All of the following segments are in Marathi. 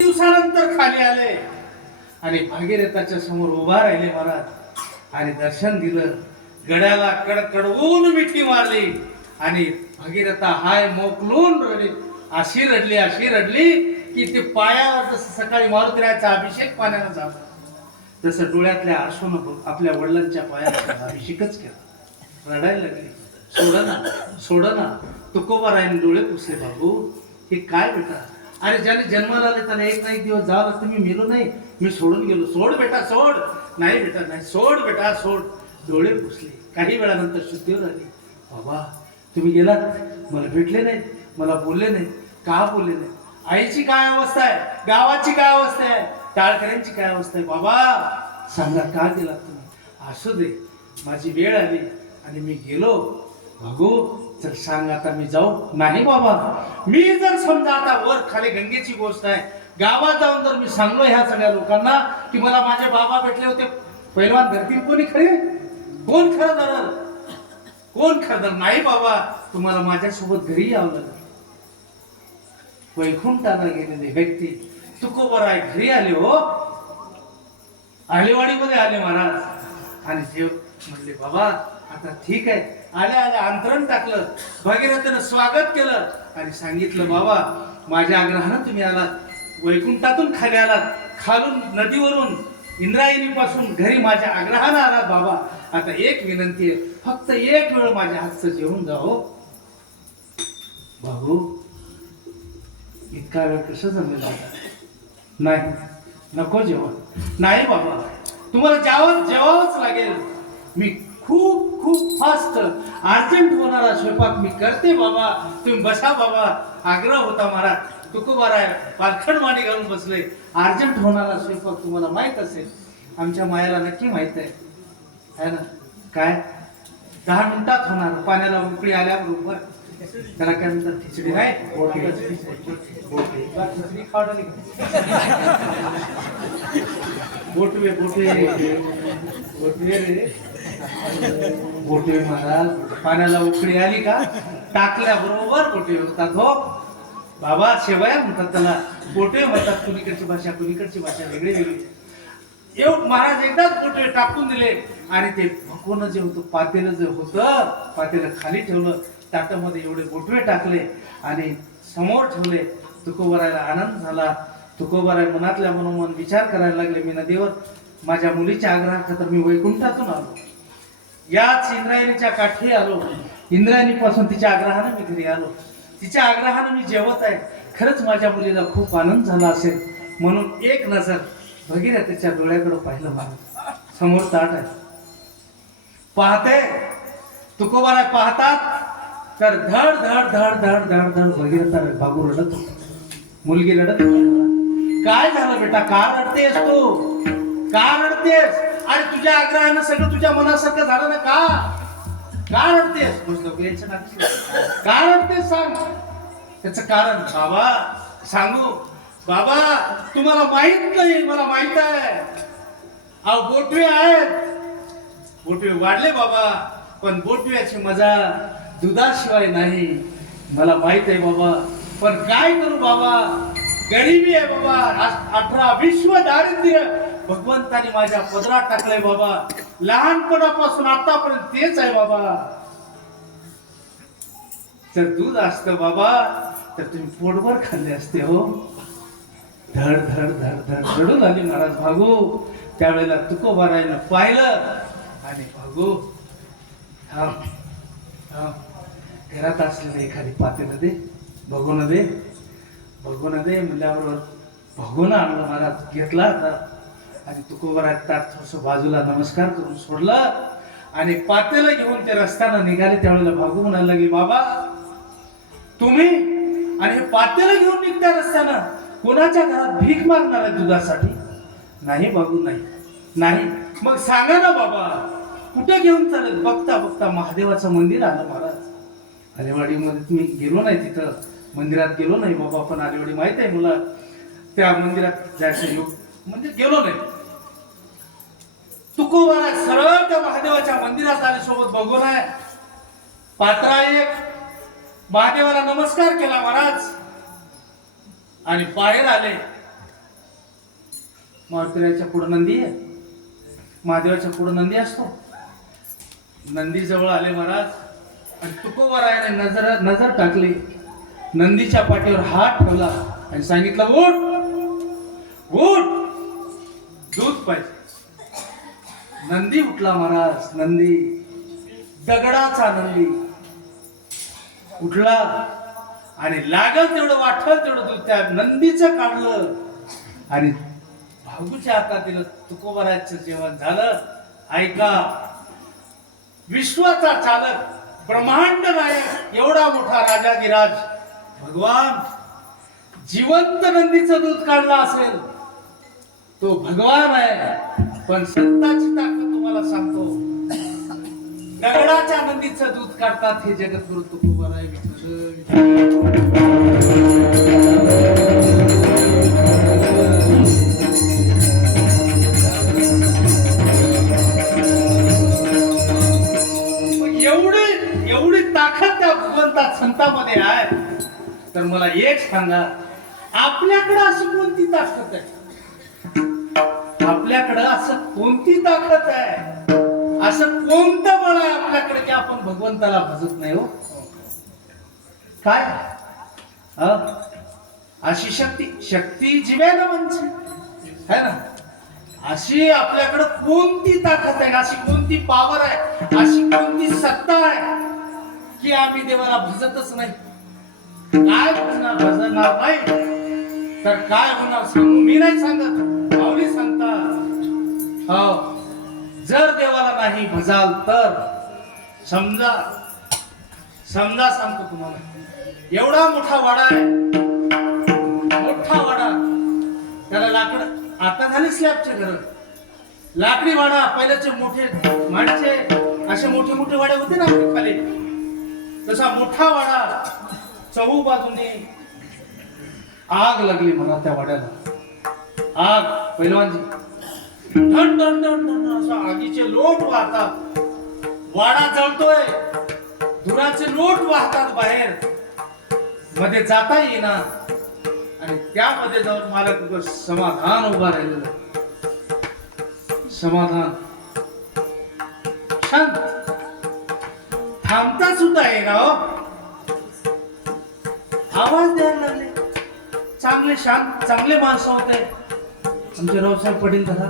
दिवसानंतर खाली आले आणि भागीरथाच्या समोर उभा राहिले महाराज आणि दर्शन दिलं. गड्याला कडकडवून मिठी मारली आणि भागीरथा हाय मोकलून रडली. अशी रडली की ते पायावर जसं सकाळी मारुतीरायाचा अभिषेक पाण्यानं झाला तसं डोळ्यातल्या आशून आपल्या वडिलांच्या पायाचा अभिषेकच केला. रडायला लागली. सोडना तुकोबारायने डोळे पुसले. बाबू हे काय बेटा, अरे ज्याने जन्माला आले त्याला एक ना एक दिवस जावं लागतं. मी मेलो नाही, मी सोडून गेलो. सोड बेटा सोड. नाही बेटा नाही, सोड बेटा सोड. डोळे पुसले. काही वेळानंतर शुद्धीवर आली. बाबा तुम्ही गेलात, मला भेटले नाही, मला बोलले नाही. का बोलले नाही? आईची काय अवस्था आहे, गावाची काय अवस्था आहे, टाळकऱ्यांची काय अवस्था आहे, बाबा सांगा का गेलात तुम्ही? असू दे, माझी वेळ आली आणि मी गेलो. भागू चल सांग आता मी जाऊ? नाही बाबा, मी जर समजा आता वर खाली गंगेची गोष्ट आहे, गावात जाऊन जर मी सांगलो ह्या सगळ्या लोकांना की मला माझे बाबा भेटले होते, पैलवान धरतील कोणी खरे? कोण खरं धरल? कोण खरं धरल? नाही बाबा, तुम्हाला माझ्यासोबत घरी यावं लागेल. वैकुंठाला गेलेले व्यक्ती तुकोबाराय घरी आले. हो आलेवाडीमध्ये आले महाराज आणि देव म्हणले बाबा आता ठीक आहे. आल्या अंतरण टाकलं. भागीरथीनं स्वागत केलं आणि सांगितलं बाबा माझ्या आग्रहानं तुम्ही आलात, वैकुंठातून खाली आलात, खालून नदीवरून इंद्रायणी पासून घरी माझ्या आग्रहानं आलात. बाबा आता एक विनंती आहे, फक्त एक वेळ माझ्या हातचं जेवून जाओ. बाबू इतका वेळ कसं जमेल? नाही नको जेवण. नाही बाबा तुम्हाला जेवावंच लागेल. मी खूप खूप फास्ट अर्जंट होणारा स्वयंपाक मी करते बाबा, तुम्ही बसा बाबा. आग्रह होता महाराज. तुकोबाराय पालखण मांडी घालून बसले. अर्जंट होणारा स्वयंपाक तुम्हाला माहित असेल, आमच्या मायाला नक्की माहित आहे ना? काय 10 मिनिटात होणार. पाण्याला उकळी आल्याबरोबर त्याला काय म्हणतात? खिचडी नाही, खिचडी खावडली. बोटवे महाराज. पाण्याला उकळी आली का टाकल्या बरोबर बोटे होतात. हो बाबा शेवया म्हणतात त्याला, बोटे म्हणतात. कुणीकडची भाषा कुणीकडची भाषा वेगळी वेगळी. एवढं महाराज एकदाच बोटे टाकून दिले आणि ते भगवण जे होतं पातेलं जे होतं पातेलं खाली ठेवलं. ताटामध्ये एवढे बोटवे टाकले आणि समोर ठेवले. तुकोबारायला आनंद झाला. तुकोबाराय मनातल्या मनोमन विचार करायला लागले, मी नदीवर माझ्या मुलीच्या आग्रहाखातर मी वैकुंठातून आलो, याच इंद्रायणीच्या काठी आलो. इंद्रायणीपासून तिच्या आग्रहानं मी घरी आलो, तिच्या आग्रहानं मी जेवत आहे. खरंच माझ्या मुलीला खूप आनंद झाला असेल म्हणून एक नजर भगीरथीच्या डोळ्याकडे पाहिलं. मला समोर ताट आहे. पाहते तुकोबाराय पाहतात तर धड धड धड धड धड धड भगीरथ भागू रडत होता. मुलगी रडत होती. काय झालं बेटा, का रडतेस तू? का रडतेस? अरे तुझ्या आग्रहानं सगळं तुझ्या मनासारखं झालं ना, का रडतेस? का रडतेस सांग त्याचं कारण. बाबा सांगू बाबा, तुम्हाला माहित नाही, मला माहित आहे. अहो बोटवे आहेत, बोटवे वाढले बाबा, पण बोटव्याची मजा दुधाशिवाय नाही. मला माहित आहे बाबा, पण काय करू बाबा, गरिबी आहे बाबा. 18 विश्व दारिद्र्य भगवंतानी माझ्या पदरात टाकलंय बाबा. लहानपणापासून आतापर्यंत तेच आहे बाबा. जर दूध असतं बाबा तर तुम्ही पोटभर खाल्ले असते. हो धड धड धड धड रडून आली महाराज भागू. त्यावेळेला तुकोबारायनं पाहिलं आणि भागू घरात असलेलं एखादी पातेलं दे, भगोन दे म्हणल्याबरोबर भगोन आणलं महाराज. घेतला आणि तुकोबाराय ताट थोडस बाजूला नमस्कार करून सोडलं आणि पातेलं घेऊन ते रस्त्यानं निघाले. त्यावेळेला भागू म्हणायला लागली, बाबा तुम्ही आणि हे पातेलं घेऊन निघत्या रस्त्यानं कोणाच्या घरात भीक मागणार आहे दुधासाठी? नाही बाबू नाही. मग सांगा ना बाबा कुठे घेऊन चालेल? बघता महादेवाचं मंदिर आलं महाराज. आलेवाडीमध्ये तुम्ही गेलो नाही, तिथं मंदिरात गेलो नाही बाबा, पण आलेवाडी माहित आहे मला. त्या मंदिरात जायचं योग म्हणजे गेलो नाही. तुकोबाराय सरळ त्या महादेवाच्या मंदिरात आले. सोबत बघून आहे पात्रा एक. महादेवाला नमस्कार केला महाराज आणि बाहेर आले. मारुतीरायाच्या पुढं नंदी आहे, महादेवाच्या पुढं नंदी असतो. नंदी जवळ आले महाराज आणि तुकोबरायाने नजर टाकली, नंदीच्या पाठीवर हात ठेवला आणि सांगितलं, उठ उठ, दूध पाहिजे. नंदी उठला महाराज. नंदी, दगडाचा नंदी उठला आणि लागल तेवढं वाटल तेवढं दूध त्या नंदीचं काढलं आणि भाऊच्या हातात दिलं. तुकोबरायाचं जेवण झालं. ऐका, विश्वाचा चालक, ब्रह्मांड नायक, एवढा मोठा राजाधिराज भगवान जिवंत नंदीचं दूध काढला असेल तो भगवान आहे. पण संताची ताकद तुम्हाला सांगतो, दगडाच्या नंदीचं दूध काढतात हे जगद्गुरु तुकोबराय एवढी ताकद त्या भगवंता संतांमध्ये आहे. तर मला एक सांगा, आपल्याकडे असं कोणती ताकद आहे? आपल्याकडे असं कोणती ताकद आहे, असं कोणतं बळ आहे आपल्याकडे की आपण भगवंताला भजत नाही? हो काय अशी शक्ती जीव्याला म्हणजे है ना, अशी आपल्याकडे कोणती ताकद आहे, अशी कोणती पॉवर आहे, अशी कोणती सत्ता आहे की आम्ही देवाला भजतच नाही? काय भजणार? भजणार नाही तर काय होणार सांगू? मी नाही सांगत, माऊली सांगतात. हो, जर देवाला नाही भजाल तर समजा सांगतो तुम्हाला, एवढा मोठा वाडा आहे, मोठा वाडा, त्याला लाकड, आता झाले स्लॅबचे घर, लाकडी वाडा. पहिल्याचे मोठे माणसे असे मोठे मोठे वाडे होते ना खाली, तसा मोठा वाडा. चहू बाजूने आग लागली म्हणा त्या वाड्याला. आग, पहिलवानजी, धन धन धन धन असं आगीचे लोट वाहतात. वाडा जळतोय, धुराचे लोट वाहतात बाहेर, मध्ये जाता येईना. आणि त्यामध्ये जाऊन मालक समाधान उभा राहिलेलं, समाधान, शांत, थांबता सुद्धा येईना. आवाज द्यायला लागले. चांगले शांत, चांगले माणसं होते. आमचे रावसाहेब पाटील धरा,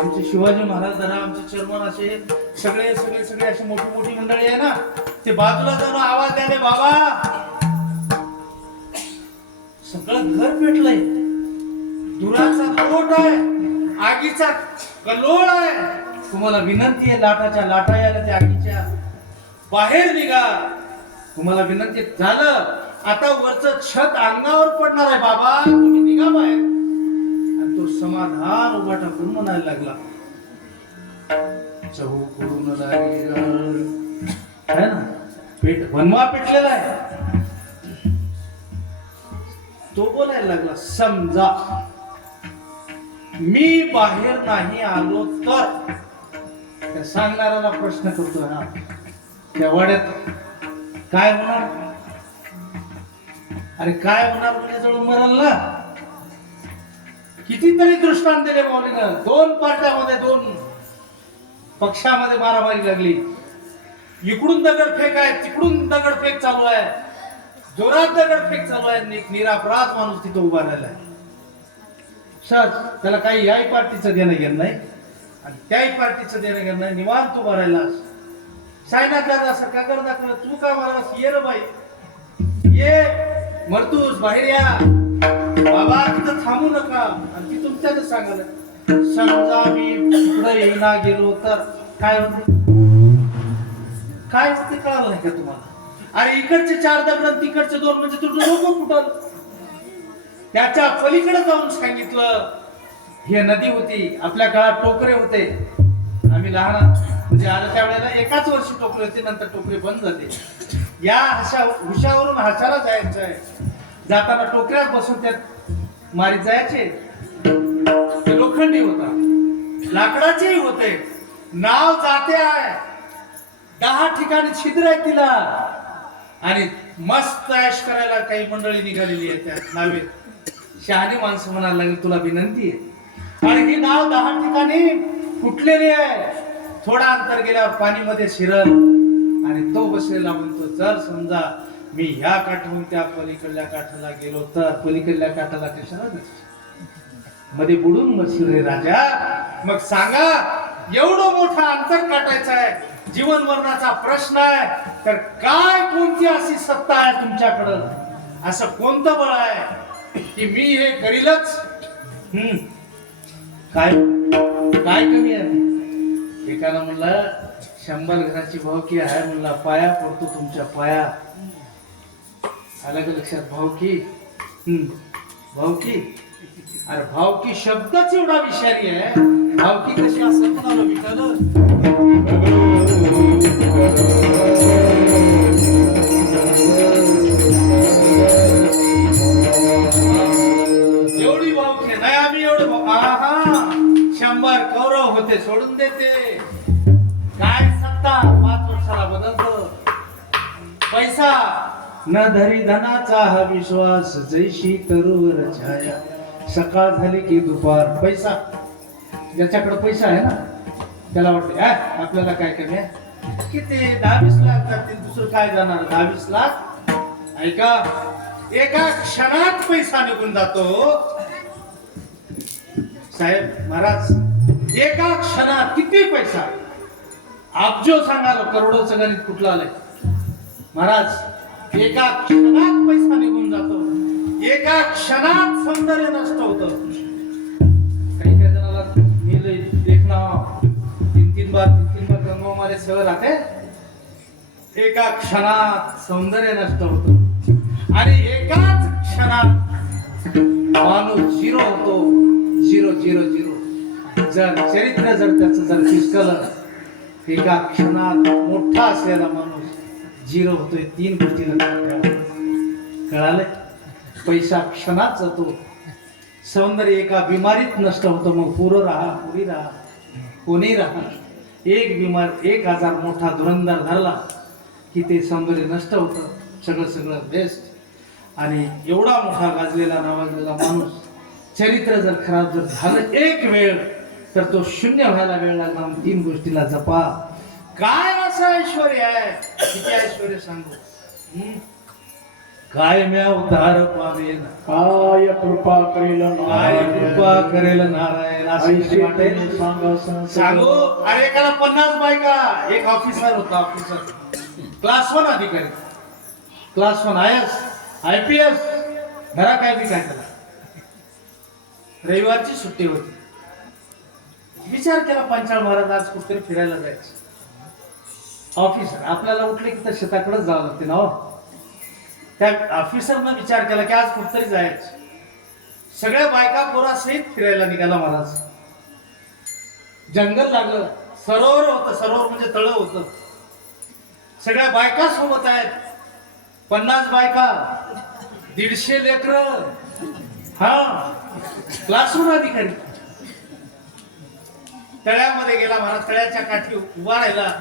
आमचे शिवाजी महाराज धरा, आमचे चेअरमन, असे सगळे सगळे सगळे अशी मोठी मोठी मंडळी आहे ना, ते बाजूला जाऊन आवाज द्याले, बाबा सगळं घर पेटलंय, धुराचा लोट आहे, आगीचा कल्लोळ आहे, तुम्हाला विनंती आहे, लाटाच्या लाटा यायला त्या आगीच्या, बाहेर निघा, तुम्हाला विनंती. झालं, आता वरचं छत अंगावर पडणार आहे, बाबा तुम्ही निघा बाहेर. आणि तो समाधान उभा टाकून म्हणायला लागला, चहू करून आहे ना, पेट बनवा पेटलेला आहे. तो बोलायला लागला, समजा मी बाहेर नाही आलो तर. त्या सांगणाऱ्याला प्रश्न करतोय ना, त्या वाड्यात काय होणार? अरे काय होणार म्हणजे जवळ मरल ना. कितीतरी दृष्टांत दिले माऊलीनं. दोन पार्ट्यामध्ये, दोन पक्षामध्ये मारामारी लागली. इकडून दगडफेक आहे, तिकडून दगडफेक चालू आहे, जोरात दगडफेक चालू आहे. निरापराध माणूस तिथं उभा राहिला आहे. सहज त्याला काही याही पार्टीचं देणं घेणं नाही आणि त्याही पार्टीचं देणं घेणं नाही. निवांत उभा राहिला. सायनाथ दादा सरकार दाखवलं, तू का मारास? ये रे बाई, ये, मरतूस, बाहेर या, बाबा तिथं थांबू नका. आणि ती तुमच्याच सांगायला, समजा मी पुढे येईना गेलो तर काय होते? काय होते कळालं नाही का तुम्हाला? अरे इकडचे 4 दगड, तिकडचे 2, म्हणजे तुझं डोकं फुटल. त्याच्या पलीकडे जाऊन सांगितलं, ही नदी होती, आपल्या काळात टोकरे होते. आम्ही लहान म्हणजे आलं त्यावेळेला एकाच वर्षी टोकरे होते, नंतर टोकरे बंद झाले. या हुशावरून हाशाला जायचं आहे, जाताना टोकऱ्यात बसून त्यात मारीत जायचे. ते लोखंडी होता, लाकडाचेही होते. नाव जाते आहे, 10 ठिकाणी छिद्र आहे तिला. आणि मस्त ऐश करायला काही मंडळी निघालेली आहे त्या नावेत. शहाणी माणसं म्हणायला लागली, तुला विनंती आहे, आणि ही नाव 10 ठिकाणी फुटलेली आहे. थोडा अंतर गेल्यावर पाणीमध्ये शिरल आणि तो बसलेला म्हणतो, जर समजा मी ह्या काठाहून त्या पलीकडल्या काठाला गेलो तर पलीकडल्या काठाला कशाला मध्ये बुडून बसलो रे राजा. मग सांगा, एवढं मोठं अंतर काटायचं आहे, जीवन मरणाचा प्रश्न आहे, तर काय कोणती अशी सत्ता आहे तुमच्याकडं, असं कोणतं बळ आहे की मी हे करीलच? काय काय कमी आहे? एकानं म्हणलं 100 घराची भावकी आहे, म्हणला पाया पडतो तुमच्या पाया. आलं का लक्षात? भावकी भावकी, अरे भावकी शब्दच एवढा विषारी आहे. भावकी कशी असं कोणाला विचारलं? एवढी भावकी नाही. आम्ही एवढं 100 कौरव होते सोडून देते. काय सत्ता 5 वर्षाला बदलतो. पैसा न धरी धनाचा हा विश्वास, जैशी तरुवर छाया, सकाळ झाली की दुपार. पैसा, ज्याच्याकडे पैसा आहे ना त्याला वाटते आपल्याला काय कमी आहे. किती 10-20 लाख जातील, दुसरं काय जाणार. 10-20 लाख ऐका, एका क्षणात पैसा निघून जातो साहेब महाराज. एका क्षणात किती पैसा, अब्जो सांगा, करोडोचं गणित कुठलं आलंय महाराज. एका क्षणात पैसा निघून जातो, एका क्षणात सौंदर्य नष्ट होतं. काही काही जणाला देखना 3-3 बार गंगो हमारे सेवा राहते. एका क्षणात सौंदर्य नष्ट होतं आणि एकाच क्षणात माणूस 0 होतो. 0. जर चरित्र जर त्याचं जर फिसकलं, एका क्षणात मोठा असलेला माणूस 0 होतोय. 3 गोष्टी लक्षात ठेवा. कळालं? पैसा क्षणात जातो, सौंदर्य एका बिमारीत नष्ट होतं. मग पुरं राहा, पुरी राहा, कोणी राहा, एक बिमार 1 आजार मोठा धुरंधर धरला की ते सौंदर्य नष्ट होतं. सगळं बेस्ट. आणि एवढा मोठा गाजलेला नावाजलेला माणूस, चरित्र जर खराब जर झालं एक वेळ, तर तो शून्य व्हायला वेळ लागला. 3 गोष्टीला जपा. काय असं ऐश्वर्य आहे, किती ऐश्वर्य सांगू. काय म्या उद्धार पावेन, काय कृपा करेल, काय कृपा करेल नारायण. अशी वाटेल सांगू. अरे एकाला 50 बायका. एक ऑफिसर होता, ऑफिसर क्लास 1 अधिकारी, क्लास 1 IAS IPS. घरा काय बी काय त्याला. रविवारची सुट्टी होती. विचार केला पंचाळ महाराज आज कुठेतरी फिरायला जायचं. ऑफिसर आपल्याला उठले की तर शेताकडेच जावं लागते ना. त्या ऑफिसरनं विचार केला की आज कुठेतरी जायचं. सगळ्या बायका पोरा सहित फिरायला निघाला महाराज. जंगल लागलं, सरोवर होतं, सरोवर म्हणजे तळ होतं. सगळ्या बायका सोबत आहेत. 50 बायका, 150 लेकरं. क्लासरूम अधिकारी. तळ्यामध्ये गेला महाराज. तळ्याच्या काठी उभा राहिला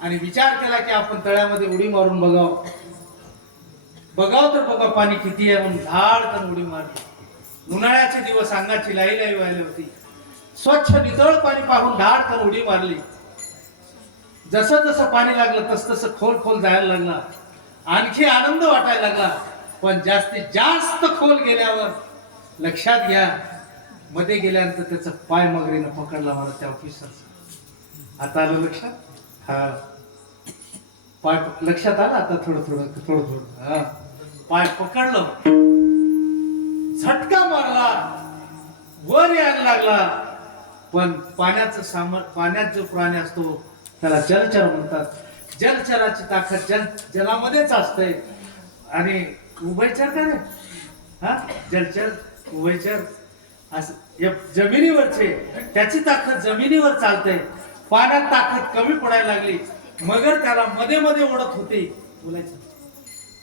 आणि विचार केला की आपण तळ्यामध्ये उडी मारून बघाव तर बघा पाणी किती आहे म्हणून धाडकन उडी मारली. उन्हाळ्याचे दिवस, अंगाची लाई व्हायला होती. स्वच्छ नितळ पाणी पाहून धाडकन उडी मारली. जसं जसं पाणी लागलं तसं खोल जायला लागला. आणखी आनंद वाटायला लागला. पण जास्तीत जास्त खोल गेल्यावर लक्षात घ्या, मध्ये गेल्यानंतर त्याचा पाय मगरीनं पकडला मला त्या ऑफिसरचा. आता आलं लक्षात? हा, पाय लक्षात आला आता. थोडं पाय पकडलं, झटका मारला, वर यायला लागला. पण पाण्यात जो प्राणी असतो त्याला जलचर म्हणतात. जलचराची ताकद जलामध्येच असते. आणि उभयचर का रे, जलचर उभयचर असं जमिनीवरचे, त्याची ताकद जमिनीवर चालते. पाण्यात ताकद कमी पडायला लागली. मगर त्याला मध्ये ओढत होते. बोलायचं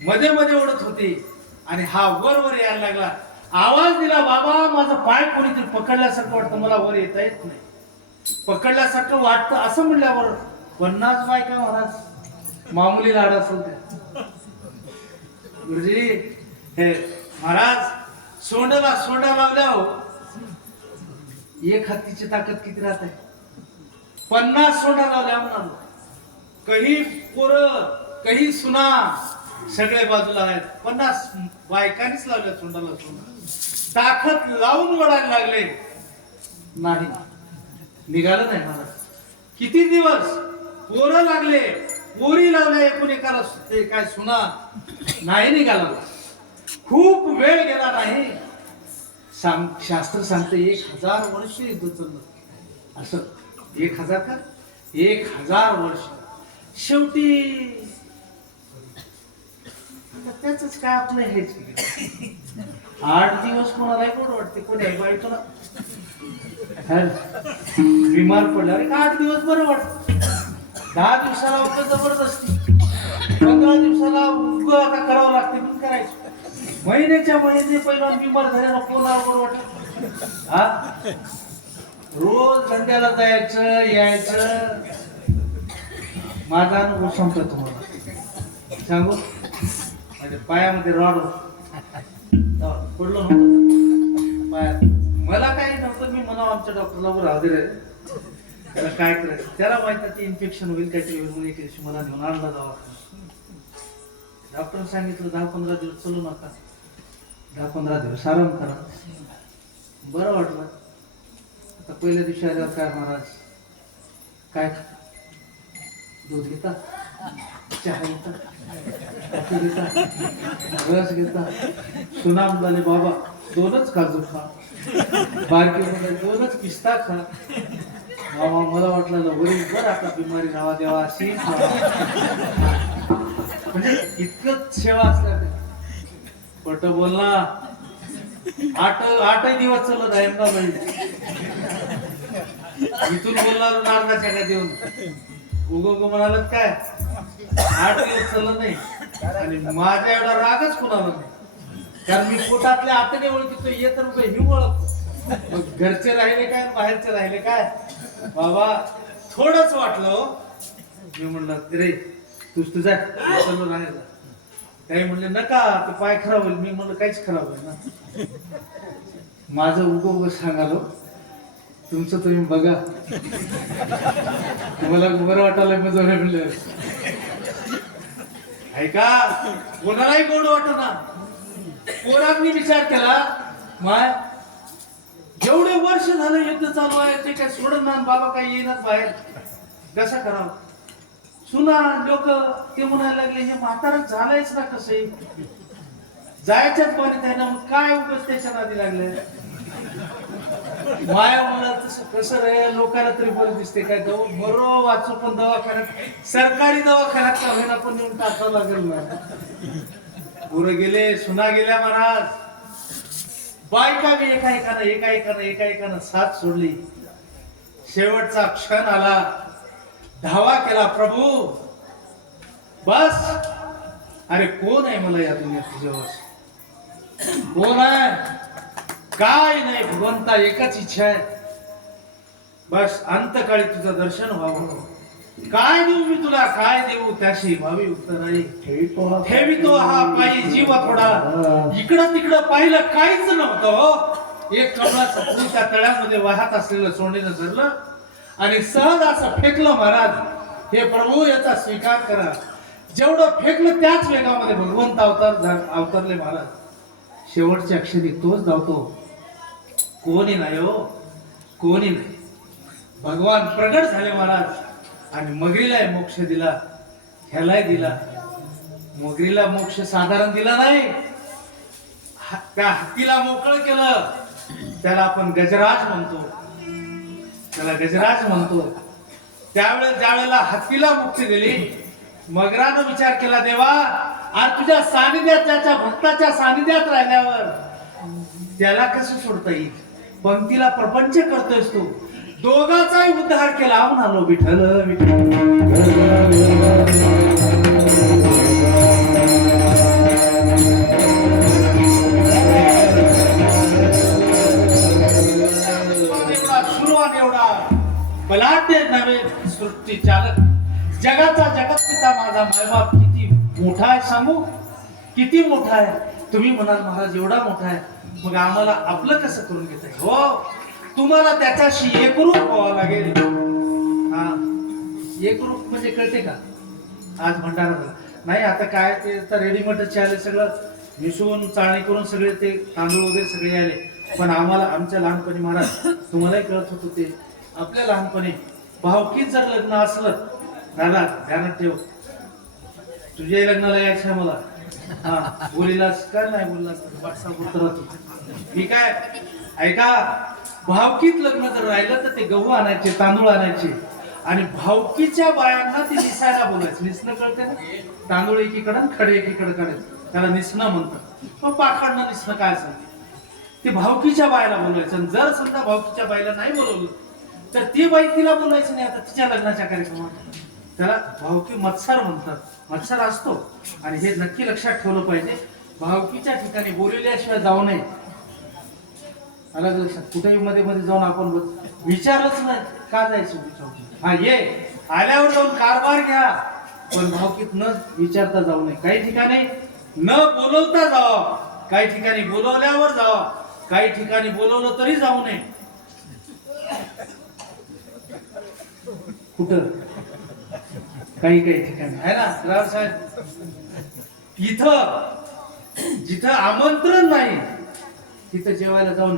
मध्ये ओढत होते आणि हा वर यायला लागला. आवाज दिला, बाबा माझा पाय कोणीतरी पकडल्यासारखं वाटतं, मला वर येता येत नाही. पकडल्यासारखं वाटतं असं म्हणल्यावर 50 बायका महाराज, मामुली लाड असेल ते. गुरुजी हे महाराज सोंडा लावल्या हो. एक हत्तीची ताकद किती राहत आहे? 50 सोंडा लावल्या म्हणून काही पोरं काही सुना सगळे बाजूला आहेत. 50 बायकांनीच लावल्या सोंडाला सोंडा. ताकद लावून वडायला लागले नाही, निघालं नाही मला. किती दिवस पोरं लागले, पोरी लावल्या, एकूण एकाला ते काय सुना नाही निघाला. खूप वेळ गेला नाही. शास्त्र सांगते 1000 वर्ष युद्ध चाललं. असं 1000 का 1000 वर्ष. शेवटी त्याच काय आपलं हेच 8 दिवस कोणालाही गोड वाटते, कोणी बायकोला बिमार पडल्यावर 8 दिवस बरं वाटत. 10 दिवसाला उग जबरदस्ती, 15 दिवसाला उग आता करावं लागते म्हणून करायचं. महिन्याच्या महिने पहिला बिमार झाल्याला कोणाला बरं वाटत. हा रोज धंद्याला जायचं यायचं. माझा अनुभव सांगतो तुम्हाला, सांगू. माझ्या पायामध्ये रॉड पडलो नव्हतं पायात. मला काही नव्हतं. मी म्हणावं आमच्या डॉक्टरला बरं राहू दे, त्याला काय करायचं, त्याला माहिती ते इन्फेक्शन होईल काहीतरी होईल म्हणून एक दिवशी मला घेऊन आणला दवाखान्यात. डॉक्टरने सांगितलं 10-15 दिवस चालू नका, 10-15 दिवस आराम करा. बरं वाटलं. आता पहिल्या दिवशी आल्यावर काय महाराज काय दूध घेता, चहा घेता, कॉफी घेता, रस घेता. सुनाम झाले बाबा 2च काजू खा, बारकी मध्ये 2च पिस्ता खा. बाबा मला वाटलं बरं आता बिमारी राहा देवा अशी. म्हणजे इतकंच सेवा असल्या पट बोलला. 8 दिवस चालत आहे ना बाई. इथून बोलला नारदाच्या का देऊन उगो म्हणाल काय 8 दिवस चालत नाही. आणि माझ्या एवढा रागच कुणाला नाही, कारण मी पोटातल्या आतने ओळखतो. ये तर ही ओळख. मग घरचे राहिले काय बाहेरचे राहिले काय. बाबा थोडंच वाटलं. मी म्हणलं रे तूच तुझा चालू राहायला. काही म्हणले नका ते पाय खराब होईल. मी म्हणलं काहीच खराब होईल ना. माझं उगो सांगालो, तुमचं तुम्ही बघा. मला बरं वाटायला मजा म्हणलं. ऐका कोणालाही गोड वाटना. पोरांनी विचार केला माय एवढे वर्ष झालं युद्ध चालू आहे, ते काय सोडत ना बाबा काही येणार बाहेर, कसं करावं. सुना लोक ते म्हणायला लागले हे म्हातारं झालंयच ना कसं जायच्याच पाणी त्यांना काय उगाच त्याच्या नादी लागले. माया मला तसं कसं रे लोकांना तरी बरं दिसते काय जाऊ बरो वाचू पण दवाखान्यात सरकारी दवाखान्यात का होईना पण नेऊन टाकावं लागेल मला. पुरं गेले, सुना गेल्या महाराज. बायका बी एका साथ सोडली. शेवटचा क्षण आला, धावा केला प्रभू बस. अरे कोण आहे मला या दुनियेत तुझ्यावर, कोण आहे काय नाही. भगवंता एकच इच्छा आहे बस अंतकाळी तुझं दर्शन व्हावं. काय देऊ मी तुला, काय देऊ त्याशी भावी उत्तर आहे. ठेवितो हा पायी जीव थोडा. इकडं तिकडं पाहिलं काहीच नव्हतं. एक कमळाचं फूल त्या तळ्यामध्ये वाहत असलेलं सोनेनं धरलं आणि सहज असं फेकलं. महाराज हे प्रभू याचा स्वीकार करा. जेवढं फेकलं त्याच वेगामध्ये भगवंत अवतरले महाराज. शेवटच्या क्षणी तोच धावतो. कोणी नाही हो, कोणी नाही. भगवान प्रगट झाले महाराज आणि मगरीला मोक्ष दिला, ह्यालाही दिला. मगरीला मोक्ष साधारण दिला नाही, त्या हत्तीला मोकळं केलं. त्याला आपण गजराज म्हणतो, त्याला गजराज म्हणतो. त्यावेळेस ज्यावेळेला हत्तीला मुक्ती दिली, मगरानं विचार केला देवा आज तुझ्या सानिध्यात, त्याच्या भक्ताच्या सानिध्यात राहिल्यावर त्याला कसं सोडता येईल. पंक्तीला प्रपंच करतोयस तू. दोघाचाही उद्धार केला. म्हणालो विठ्ठल विठ्ठल. सुरुवात एवढा बलाढ्य नव्हे सृष्टी चालक, जगाचा जगतपिता माझा मायबाप किती मोठा आहे सांगू, किती मोठा आहे. तुम्ही म्हणाल महाराज एवढा मोठा आहे, मग आम्हाला आपलं कसं करून घेताय. हो तुम्हाला त्याच्याशी एकरूप व्हावं लागेल. हा, एकरूप म्हणजे कळते का? आज भंडारा झाला नाही, आता काय ते तर रेडीमेडच आले, सगळं मिसळून चाळणी करून सगळे ते तांदूळ वगैरे सगळे आले. पण आम्हाला आमच्या लहानपणी महाराज तुम्हालाही कळत होतं ते, आपल्या लहानपणी भावकीत जर लग्न असलं, दादा ध्यानात ठेव, तुझ्याही लग्नाला यायचं मला. हा, बोलीलास काय नाही बोललास पाठसा बोलत राहतो. ठीक आहे, ऐका, भावकीत लग्न जर राहिलं तर ते गहू आणायचे, तांदूळ आणायचे आणि भावकीच्या बायांना ते निसायला बोलायचं. निसणं कळते ना, तांदूळ एकीकडं खडे एकीकडे काढायचं, त्याला निसणं म्हणतात. मग पाखडणं निसणं काय असेल ते भावकीच्या बायला बोलायचं. जर समजा भावकीच्या बाईला नाही बोलवलं तर ती बाई तिला बोलायचं नाही. आता तिच्या लग्नाच्या कार्यक्रमात त्याला भावकी मत्सर म्हणतात, मत्सर असतो. आणि हे नक्की लक्षात ठेवलं पाहिजे, भावकीच्या ठिकाणी बोलवल्याशिवाय जाऊ नये. अलग लक्षात, कुठेही मध्ये मध्ये जाऊन आपण विचारलंच नाही का जायचं विचार. हा, ये आल्यावर जाऊन कारभार घ्या, पण भावकीत न विचारता जाऊ नये. काही ठिकाणी न बोलवता जावं, काही ठिकाणी बोलवल्यावर जावं, काही ठिकाणी बोलवलं तरी जाऊ नये. कुठं काही काही ठिकाणी आहे ना राव साहेब, इथं जिथं आमंत्रण नाही तिथं जेवायला जाऊन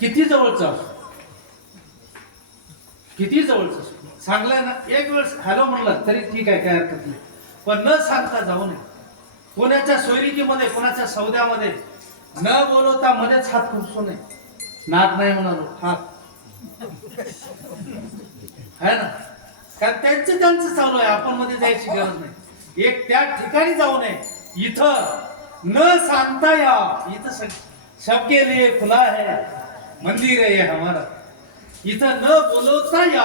किती जवळचा किती जवळचं सांगलाय ना, एक वेळ हॅलो म्हणलं तरी ठीक आहे, काय हरकत नाही. पण न सांगता जाऊ नये. कोणाच्या सोयरिकीमध्ये, कोणाच्या सौद्यामध्ये न बोलवता मध्येच हात खुपसू नये. नाक नाही म्हणालो, हात है ना, कारण त्यांचं चालू आहे, आपण मध्ये जायची गरज नाही. एक त्या ठिकाणी जाऊ नये, इथं न सांगता या. इथं सबके लिए खुला है मंदिर आहे हमारा. इथं न बोलवता या,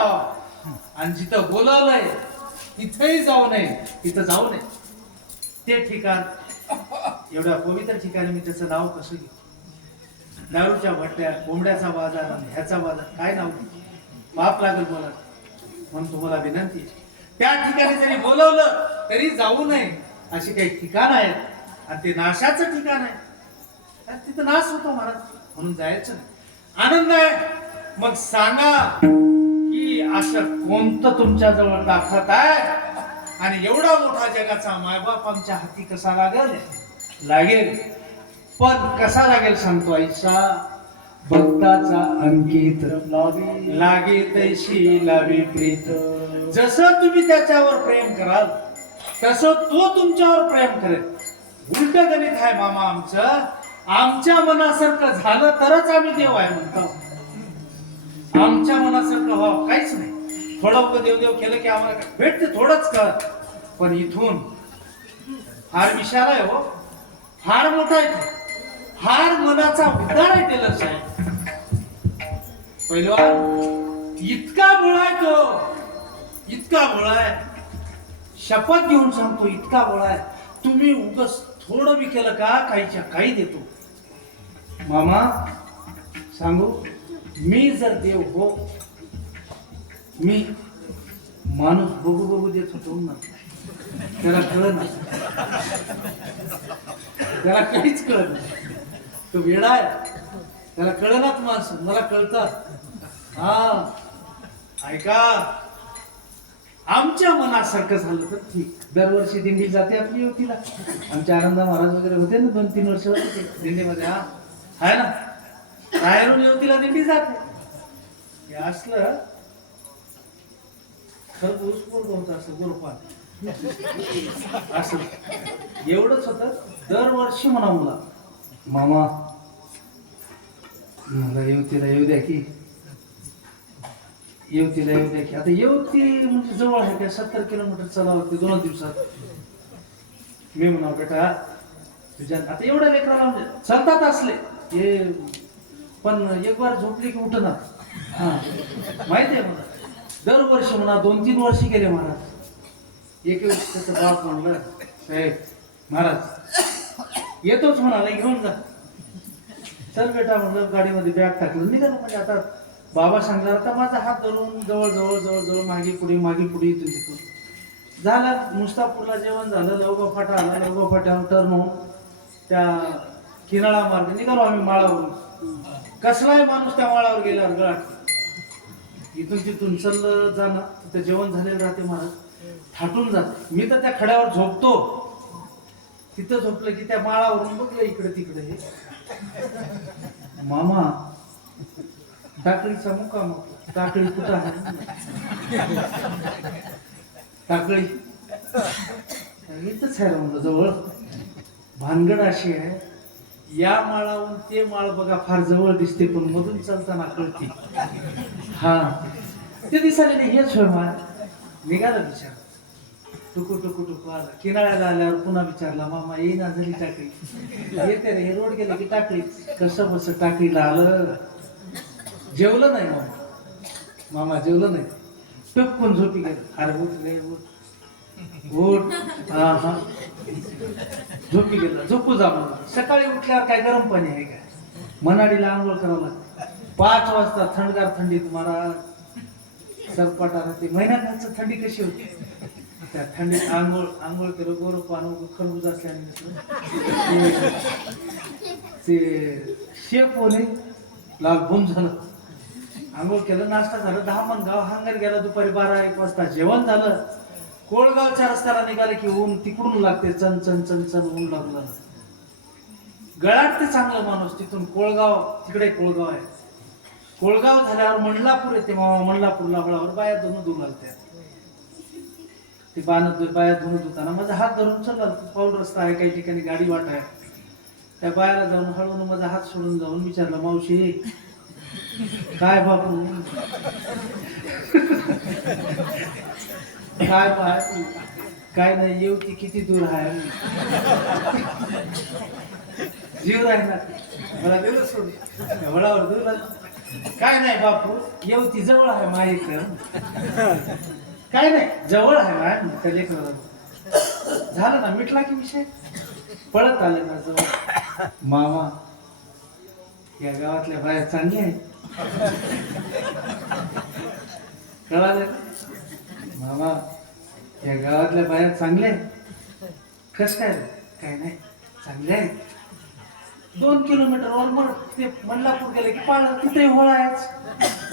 आणि जिथं बोलावलंय तिथेही जाऊ नये, तिथं जाऊ नये. ते ठिकाण एवढ्या पवित्र ठिकाणी मी त्याचं नाव कसं घेऊ? दारूच्या भट्ट्या, कोंबड्याचा बाजार, ह्याचा बाजार, काय नाव पाप लागेल बोला. म्हणून तुम्हाला विनंती, त्या ठिकाणी जरी बोलवलं तरी जाऊ नये. अशी काही ठिकाण आहेत आणि ते नाशाचं ठिकाण आहे, तिथं नाश होतो महाराज, म्हणून जायचं नाही. आनंद आहे मग सांगा की असं कोणतं तुमच्या जवळ दाखवत आहे, आणि एवढा मोठा जगाचा मायबाप आमच्या हाती कसा लागेल. पण कसा लागेल सांगतो, ऐसा भक्ताचा अंकित लागे तैशी लावी प्रीत. जसं तुम्ही त्याच्यावर प्रेम कराल तसं तो तुमच्यावर प्रेम करेल. उलट गणित आहे मामा आमचं. आमच्या मनासारखं झालं तरच आम्ही देव आहे म्हणतो. आमच्या मनासारखं व्हावं काहीच नाही. थोडं देव देव केलं की आम्हाला भेटते, थोडंच कर. पण इथून फार विशाल आहे हो, फार मोठा आहे, फार मनाचा उद्धार आहे ते लक्ष आहे. पहिलवान इतका भोळा आहे तो, इतका भोळा आहे, शपथ घेऊन सांगतो इतका भोळा आहे. तुम्ही उगाच थोडं बी केलं का काहीच्या काही देतो. मामा सांगू, मी जर देव हो, मी माणूस बघू बघू देत होतो ना, त्याला कळत नाही, त्याला काहीच कळत नाही. तो वेडा आहे, त्याला कळनात माणसं, मला कळतात. हा, ऐका, आमच्या मनासारखं झालं तर ठीक. दरवर्षी दिंडी जाते आपली युवतीला. आमच्या आनंद महाराज वगैरे होते ना, 2-3 वर्ष होते दिंडीमध्ये. हा आहे ना, बाहेरून युवतीला दिंडी जाते. हे असलं खरबूज होत असं गोरपान असं एवढंच होतं. दरवर्षी म्हणा मला, मामा मला युवतीला येऊ द्या की, येवतीला येऊ द्या की. आता येवती म्हणजे जवळ आहे का, 70 किलोमीटर चलावं लागते 2 दिवसात. मी म्हणा बेटा तुझ्या आता एवढ्या लेकराला म्हणजे चालतात असले हे, पण एक बार झोपली की उठणार. हा माहिती आहे मला. दरवर्षी म्हणा 2-3 वर्षी गेले महाराज. एक वेळेस त्याचं बाप म्हणलं, साहेब महाराज येतोच म्हणाला, घेऊन जा. चल बेटा म्हणलं, गाडीमध्ये बॅग टाकलं, निघालो. म्हणजे आता बाबा सांगणार, आता माझा हात धरून जवळ जवळ जवळ जवळ मागे पुढे इथून तिथून झालं. मुस्तापूरला जेवण झालं, लवगा फाटा आला, लवगा फाट्यावर टर्न होऊन त्या किनाळा मार्ग निघालो आम्ही माळावरून. कसलाही माणूस त्या माळावर गेल्यावर गळाट इथून तिथून चल जाणं तिथं जेवण झालेलं राहते महाराज थाटून जात मी तर त्या खड्यावर झोपतो तिथं झोपलं की त्या माळावरून बघलं इकडे तिकडे हे मामा टाकळीचा मुक्काम टाकळी कुठं आहे टाकळी इथंच आहे म्हणलं जवळ भानगड अशी आहे या माळावरून ते माळ बघा फार जवळ दिसते पण मधून चालताना कळते हा ते दिसायला नाही हेच होय माळ निघाला विचार टुकू टुकू टुकू आला किनाळ्याला आल्यावर पुन्हा विचारला मामा येईना झाली टाकळी येते रे हे रोड गेले की टाकळी कसं बस टाकळीला आलं जेवलं नाही मामा जेवलं नाही टपकून झोपी गेलं अरे उठ रे उठ हा हा झोपी गेला झोपू जा म्हणून सकाळी उठल्यावर काय गरम पाणी आहे काय मनाडीला आंघोळ करावं लागतं 5 वाजता थंडगार थंडीत महाराज सरपाटा राहते महिन्यात थंडी कशी होती त्या थंडीत आंघोळ केलं गोर पान खरबूज असल्याने ते शेप होणे लाल बुम झालं आंघोळ केलं नाश्ता झालं 10 मन गाव हांगर गेला दुपारी 12-1 वाजता जेवण झालं कोळगावच्या रस्त्याला निघाले की ऊन तिकडून लागते चन चन चन चन ऊन लागलं गळाट ते चांगलं माणूस तिथून कोळगाव तिकडे कोळगाव आहे कोळगाव झाल्यावर मंडलापूर येते मामा मंडलापूरला बळावर बाया धुणं लागत्या ते बाया धुणं धुताना माझा हात धरून चालला पाऊल रस्ता आहे काही ठिकाणी गाडी वाट आहे त्या बायाला जाऊन हळून माझा हात सोडून जाऊन विचारला मावशी काय बापू काय बाय काय नाही येऊ ती किती दूर आहे जीव राहिला मला दिलं सोड वडावर दूर काय नाही बापू येऊ ती जवळ आहे माहीत काय नाही जवळ आहे माय त्या लेकराला झालं ना मिटला की विषय पळत आले ना जवळ मामा या गावातल्या बाया चांगल्या आहेत कळाले मामा या गावातल्या बाया चांगल्या आहेत कस काय काय नाही चांगल्या आहेत 2 किलोमीटरवर मग ते मंडलापूर गेले की पाळलं तिथे होळा आहे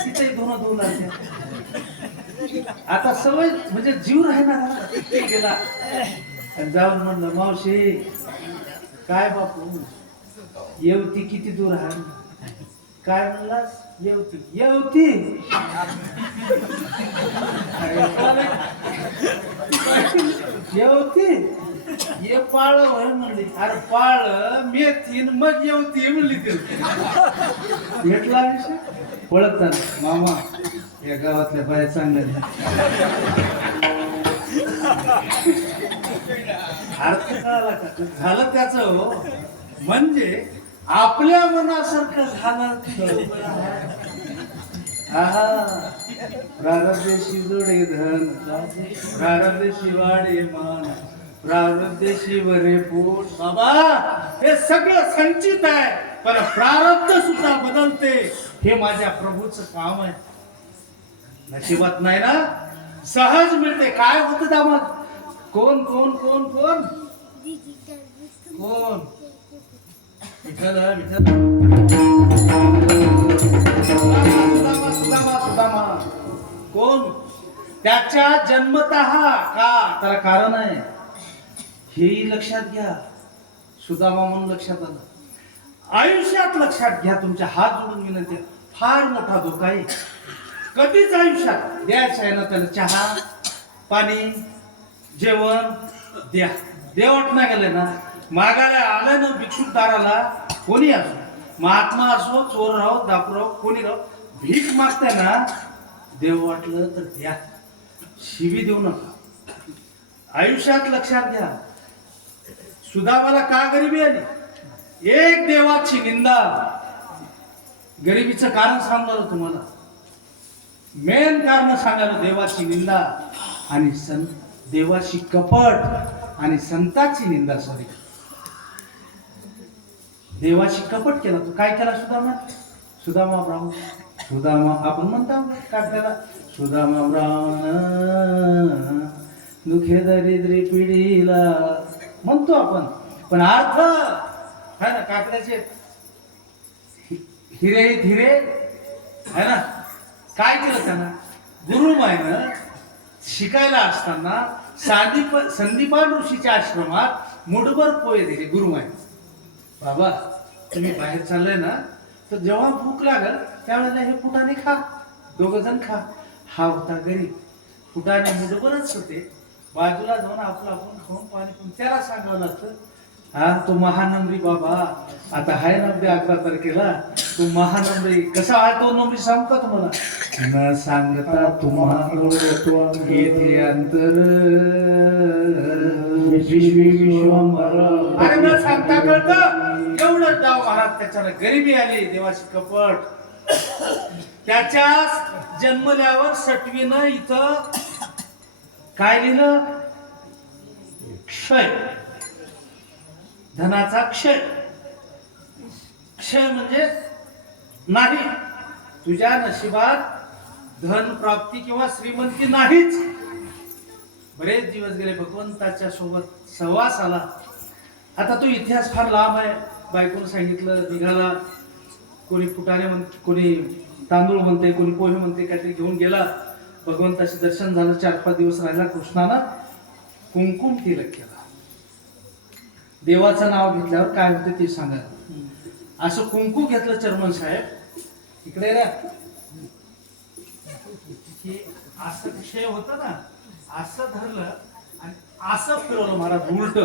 तिथे धुणं धुवून लागते आता सवय म्हणजे जीव राहणार तिथे गेला जाऊन म्हणलं मावशी काय बापू येवती किती दूर आहे काय म्हणलास येवती येवती येवती ये पाळ होय म्हणली अरे पाळ मेथीन मग येवती म्हणली ती भेटला विषय पळताना मामा या गावातल्या बाया चांगल्या अर्थ कळाला का झालं त्याच हो म्हणजे आपल्या मनासारखं झालं प्रारब्धेशी जोडे धन प्रारब्धेशी वाडे मान प्रारब्धेशी वरे पोट बाबा हे सगळं संचित आहे पण प्रारब्ध सुद्धा बदलते हे माझ्या प्रभूचं काम आहे नशिबात नाही ना सहज मिळते काय होतं दामात कोण कोण कोण कोण कोण विठ्ठल विठ्ठल सुदामा कोण त्याच्या जन्मतः का त्याला कारण आहे हेही लक्षात घ्या सुदामा म्हणून लक्षात आलं आयुष्यात लक्षात घ्या तुमच्या हात जोडून विनंती फार मोठा धोका आहे कधीच आयुष्यात द्यायचं आहे ना त्याला चहा पाणी जेवण द्या देवट नाही गेले ना मागायला आलं ना भिक्षुकदाराला कोणी असो महात्मा असो चोर राहो दापू राहो कोणी राहो भीक मागताय ना देव वाटलं तर द्या शिवी देऊ नका आयुष्यात लक्षात घ्या सुदामाला का गरिबी आली एक देवाची निंदा गरिबीचं कारण सांगणार तुम्हाला मेन कारण सांगायला देवाची निंदा आणि देवाची कपट आणि संताची निंदा सॉरी देवाची कपट केला तू काय केला सुदामा ब्राह्मण सुदामा आपण म्हणतो काकड्याला सुदामा ब्राह्मण दुखे दरिद्री पिढीला म्हणतो आपण पण अर्थ है ना काकड्याचे धीरे धीरे है ना. काय केलं त्यानं गुरुमायनं शिकायला असताना संदीपान ऋषीच्या आश्रमात मुठभर पोहे दिले गुरुमाय. बाबा तुम्ही बाहेर चाललंय ना तर जेव्हा भूक लागल त्यावेळेला हे फुटाणे खा, दोघ जण खा. हा होता गरीब, फुटाणे मुठभरच होते. बाजूला जाऊन आपलं आपण खाऊन पाणी पिऊन त्याला सांगावं लागतं. हा तो महानंबरी बाबा आता हाय नंबरी 11 तारखेला तो महानंबरी कसा आहे तो नंबरी सांगू का तुम्हाला. न सांगता तुम्हाला येथे अंतर अरे न सांगता कळतं एवढंच डाव महाराज. त्याच्याला गरिबी आली, देवाची कपट. त्याच्या जन्मल्यावर सटवीनं इथं काय लिहिलं, क्षय, धनाचा क्षय. क्षय म्हणजे नाही, तुझ्या नशिबात धन प्राप्ती किंवा श्रीमंती नाहीच. बरेच दिवस गेले भगवंताच्या सोबत सहवास आला. आता तो इतिहास फार लांब आहे. बायकोनं सांगितलं निघाला. कोणी फुटाणे म्हणते, कोणी तांदूळ म्हणते, कोणी पोहे म्हणते, काहीतरी घेऊन गेला. भगवंताचे दर्शन झालं. 4-5 दिवस राहिला. कृष्णानं कुंकुम तिलक केला. देवाचं नाव घेतल्यावर काय होते ते सांगा. असं कुंकू घेतलं चर्मन साहेब इकडे रे. असं क्षय होत ना, असं धरलं आणि असं फिरवलं महाराज उलट.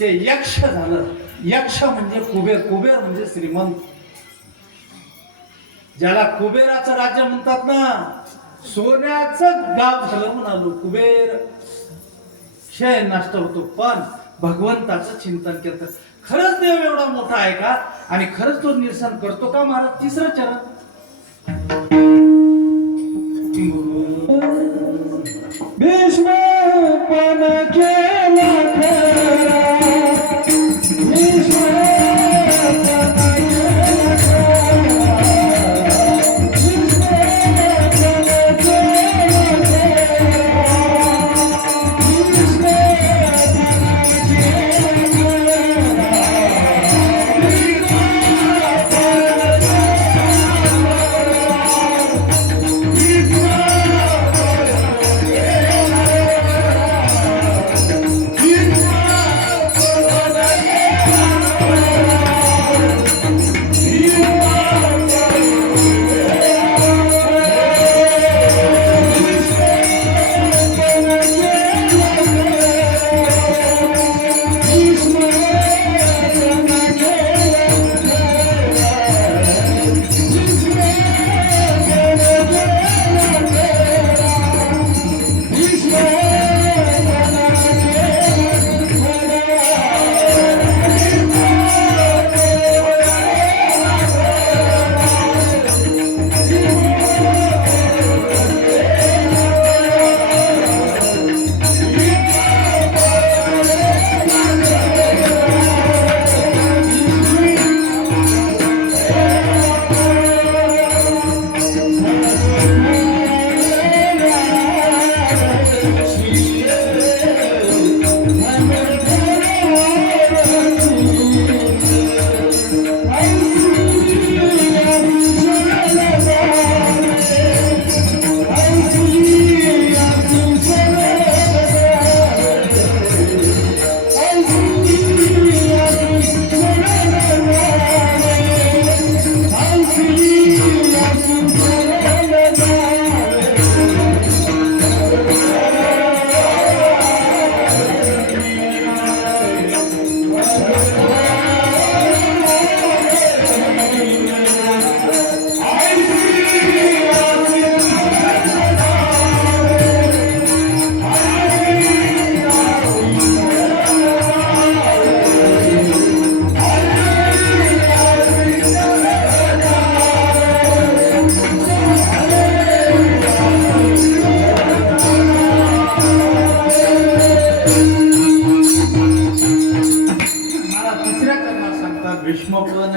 ते यक्ष झालं. यक्ष म्हणजे कुबेर, कुबेर म्हणजे श्रीमंत. ज्याला कुबेराचं राज्य म्हणतात ना, सोन्याचं गाव झालं म्हणालो कुबेर. क्षय नष्ट होतो. पण भगवंताचं चिंतन केलं. खरंच देव एवढा मोठा आहे का आणि खरंच तो निरसन करतो का महाराज. तिसरं चरण भीष्म पण केला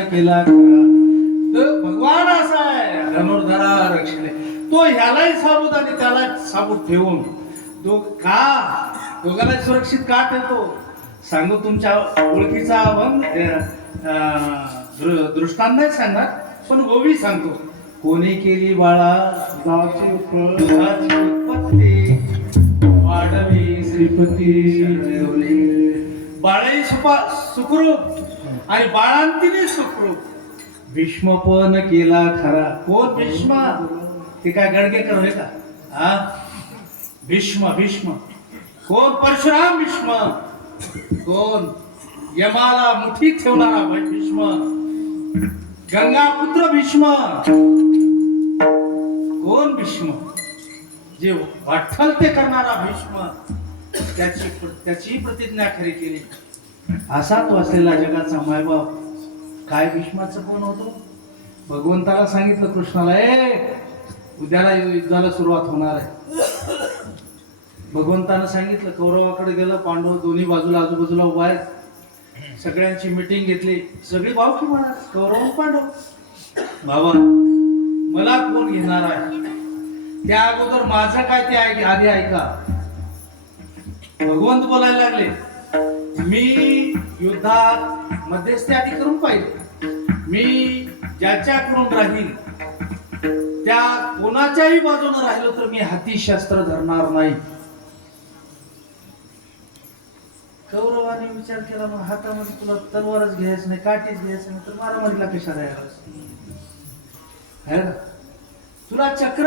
केला तर भगवान असा आहे धनुर्धरा रक्षणे. तो ह्यालाही साबूत आणि त्याला साबूत ठेवून दोघांना सुरक्षित का ठेवतो सांगू. तुमच्या ओळखीचा दृष्टांत नाही सांगणार. पण ओवी सांगतो, कोणी केली बाळा दाची फळ दुधाची उत्पत्ती, वाढवी श्रीपती बाळही सुखरूप आणि बाळांतीने सुखरूप. भीष्म पण केला खरा. कोण भीष्म? ते काय गडगेकर होय का? हा, भीष्म. भीष्म कोण? परशुराम भीष्म. कोण? यमाला मुठीत ठेवणारा भीष्म. गंगापुत्र भीष्म. कोण भीष्म? जे वाटल ते करणारा भीष्म. त्याची प्रतिज्ञा खरी केली. असा तो असलेला जगाचा मायबाप. काय भीष्माचं कोण होतो? भगवंताला सांगितलं कृष्णाला, उद्याला युद्धाला सुरुवात होणार आहे. भगवंतानं सांगितलं, कौरवाकडे गेलं. पांडव दोन्ही बाजूला आजूबाजूला उभा आहेत. सगळ्यांची मिटिंग घेतली. सगळी भावकी म्हणा, कौरव पांडव. बाबा, मला कोण घेणार आहे? त्या अगोदर माझं काय ते आधी ऐका. भगवंत बोलायला लागले, मी युद्धात मध्यस्थी आधी करून पाहिजे. मी ज्याच्याकडून राहील त्या कोणाच्याही बाजूने राहिलो तर मी हाती शस्त्र धरणार नाही. कौरवाने विचार केला, मग हातामध्ये तुला तलवारच घ्यायचं नाही, काठीच घ्यायचं नाही, तर मारामारीला कशाला यायला? तुला चक्र